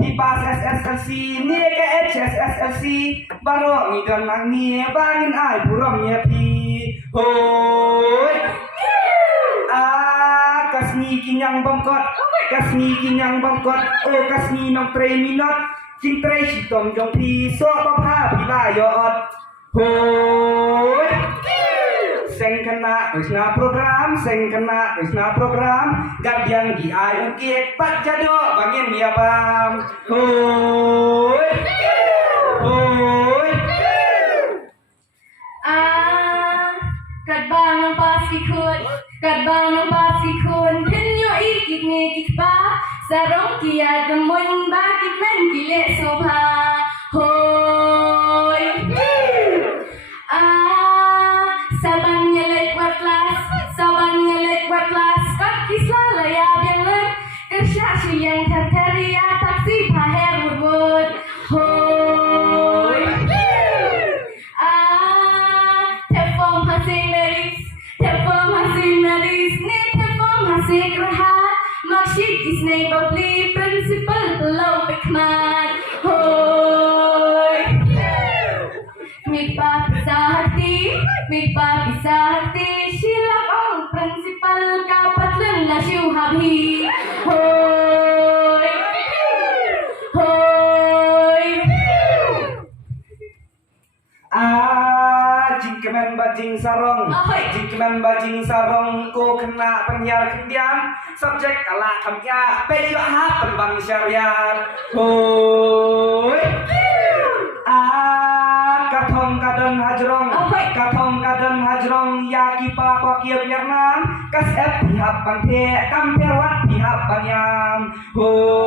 Pipas SSLC ni ke HSSLC Barok ni dan nang ni bangin ai buram ni pi Hoi Kasni kinyang bangkot Kasni kinyang bangkot kasni nong 3 minut Jing 3 si tom jong pi so pa pha pi ba yot Hoi Seng kena Krishna program Seng kena Krishna program Gadian gi ai ungkit Pat jado bangin dia bang Hoi Hoi Kat bang ng pasikun Kat bang ng pasikun Pinyo ikit ni kitpa Sarong kia gamun Bakit man kile sobha Hoi Sabang nyelet watlas Sabang nyelet watlas Kat kisla layab yang len Kersya yang terteria Taksi paher wud Hoi Tefom hasing meris Tefom hasing meris Ni tefom hasing rehat Maksyid isnay babli Principal belau pekmat Hoi Mikpa bisa hati Mikpa bisa hati Silap ang principal Kapat lang na siu habi Hoi Hoi Jingkemen bajing sarong Jingkemen bajing sarong Ko kena penyiar kendiam Subjek kalah kamya Peyo hap pembang syariat Hoi Kathong kadon hajrong Kathong kadon hajrong Yaki pa kwa kia biar nam Kas ep pihak bang te Kamper wat pihak bang yam Hoi